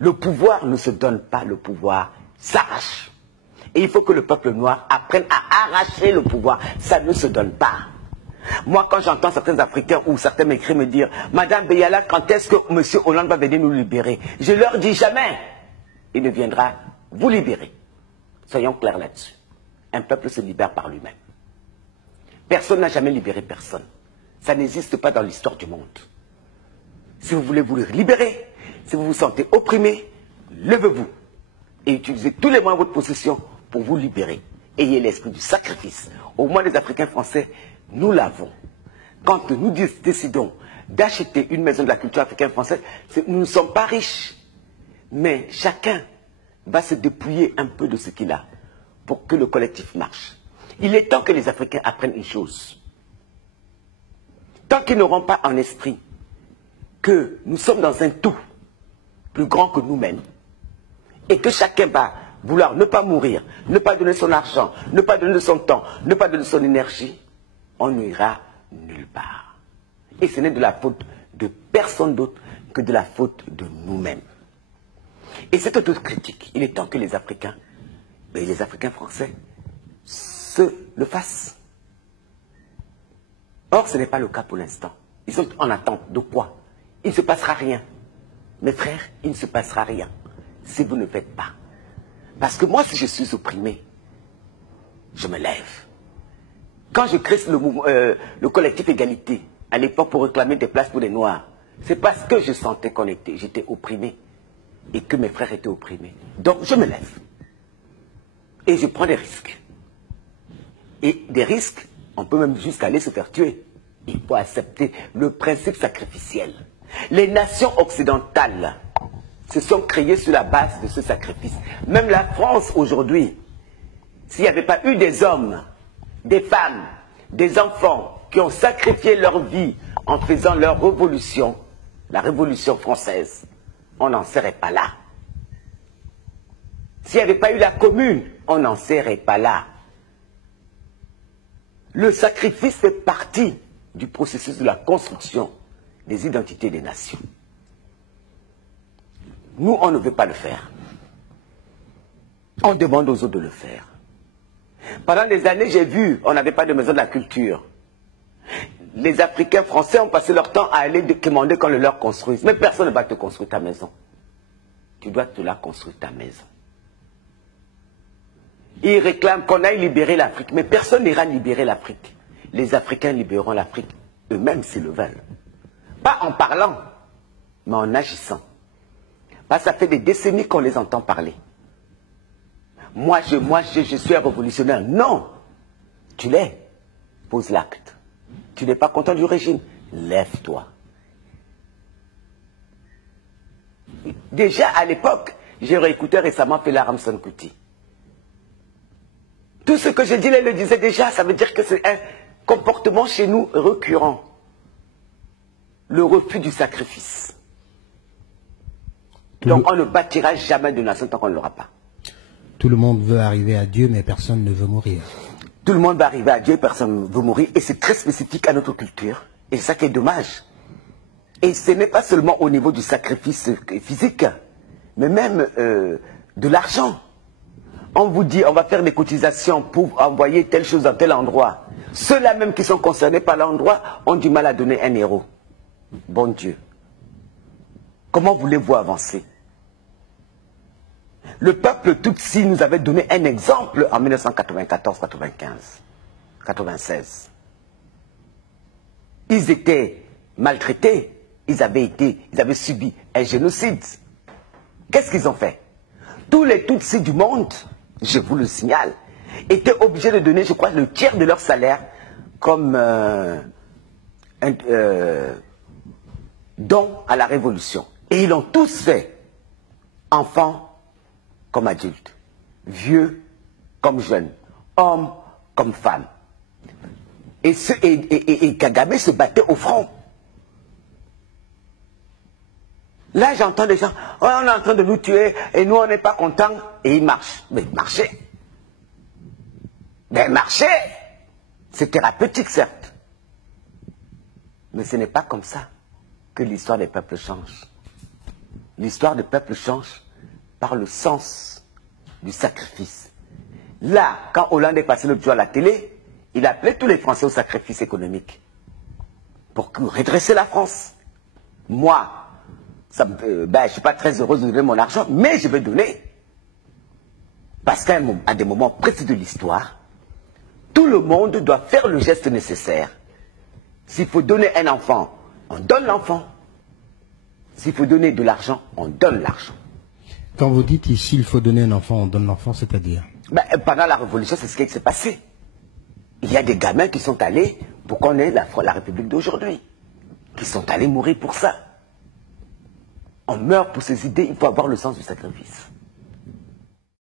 Le pouvoir ne se donne pas, le pouvoir s'arrache. Et il faut que le peuple noir apprenne à arracher le pouvoir. Ça ne se donne pas. Moi, quand j'entends certains Africains ou certains m'écrivent me dire « Madame Beyala, quand est-ce que M. Hollande va venir nous libérer ?» Je leur dis jamais. Il ne viendra vous libérer. Soyons clairs là-dessus. Un peuple se libère par lui-même. Personne n'a jamais libéré personne. Ça n'existe pas dans l'histoire du monde. Si vous voulez vous libérer, si vous vous sentez opprimé, levez-vous et utilisez tous les moyens de votre possession pour vous libérer. Ayez l'esprit du sacrifice. Au moins les Africains français, nous l'avons. Quand nous décidons d'acheter une maison de la culture africaine française, nous ne sommes pas riches. Mais chacun va se dépouiller un peu de ce qu'il a pour que le collectif marche. Il est temps que les Africains apprennent une chose. Tant qu'ils n'auront pas en esprit que nous sommes dans un tout plus grand que nous-mêmes et que chacun va vouloir ne pas mourir, ne pas donner son argent, ne pas donner son temps, ne pas donner son énergie, on n'ira nulle part. Et ce n'est de la faute de personne d'autre que de la faute de nous-mêmes. Et cette autocritique, il est temps que les Africains, et les Africains français, se le fassent. Or, ce n'est pas le cas pour l'instant. Ils sont en attente de quoi? Il ne se passera rien. Mes frères, il ne se passera rien si vous ne faites pas. Parce que moi, si je suis opprimé, je me lève. Quand je crée le collectif Égalité, à l'époque pour réclamer des places pour les Noirs, c'est parce que je sentais j'étais opprimé et que mes frères étaient opprimés. Donc, je me lève. Et je prends des risques. Et des risques, on peut même jusqu'à aller se faire tuer. Il faut accepter le principe sacrificiel. Les nations occidentales se sont créées sur la base de ce sacrifice. Même la France aujourd'hui, s'il n'y avait pas eu des hommes, des femmes, des enfants qui ont sacrifié leur vie en faisant leur révolution, la révolution française, on n'en serait pas là. S'il n'y avait pas eu la commune, on n'en serait pas là. Le sacrifice fait partie du processus de la construction des identités des nations. Nous, on ne veut pas le faire. On demande aux autres de le faire. Pendant des années, j'ai vu, on n'avait pas de maison de la culture. Les Africains français ont passé leur temps à aller demander qu'on le leur construise. Mais personne ne va te construire ta maison. Tu dois te la construire ta maison. Ils réclament qu'on aille libérer l'Afrique. Mais personne n'ira libérer l'Afrique. Les Africains libéreront l'Afrique eux-mêmes s'ils le veulent. Pas en parlant, mais en agissant. Parce que ça fait des décennies qu'on les entend parler. Moi, je suis un révolutionnaire. Non, tu l'es. Pose l'acte. Tu n'es pas content du régime. Lève-toi. Déjà à l'époque, j'ai réécouté récemment Fela Ramson Kuti. Tout ce que j'ai dit là, il le disait déjà. Ça veut dire que c'est un comportement chez nous récurrent. Le refus du sacrifice. Donc on ne bâtira jamais de nation tant qu'on ne l'aura pas. Tout le monde veut arriver à Dieu, mais personne ne veut mourir. Tout le monde va arriver à Dieu, personne ne veut mourir. Et c'est très spécifique à notre culture. Et c'est ça qui est dommage. Et ce n'est pas seulement au niveau du sacrifice physique, mais même de l'argent. On vous dit, on va faire des cotisations pour envoyer telle chose dans tel endroit. Ceux-là même qui sont concernés par l'endroit ont du mal à donner 1 euro. Bon Dieu. Comment voulez-vous avancer? Le peuple Tutsi nous avait donné un exemple en 1994, 95, 96. Ils étaient maltraités, ils avaient subi un génocide. Qu'est-ce qu'ils ont fait? Tous les Tutsis du monde, je vous le signale, étaient obligés de donner, je crois, le tiers de leur salaire comme don à la révolution. Et ils l'ont tous fait, enfants comme adultes, vieux comme jeunes, hommes comme femmes. Et Kagame se battait au front. Là, j'entends des gens, oh, on est en train de nous tuer et nous, on n'est pas contents. Et ils marchent. Mais marcher. Mais marcher, c'est thérapeutique, certes. Mais ce n'est pas comme ça que l'histoire des peuples change. l'histoire des peuples change par le sens du sacrifice. Là, quand Hollande est passé l'autre jour à la télé, il appelait tous les Français au sacrifice économique pour redresser la France. Moi, je ne suis pas très heureuse de donner mon argent, mais je vais donner. Parce qu'à des moments précis de l'histoire, tout le monde doit faire le geste nécessaire. S'il faut donner un enfant, on donne l'enfant. S'il faut donner de l'argent, on donne l'argent. Quand vous dites ici, il faut donner un enfant, on donne l'enfant, c'est-à-dire? Pendant la Révolution, c'est ce qui s'est passé. Il y a des gamins qui sont allés pour qu'on ait la République d'aujourd'hui. Qui sont allés mourir pour ça. On meurt pour ces idées, il faut avoir le sens du sacrifice.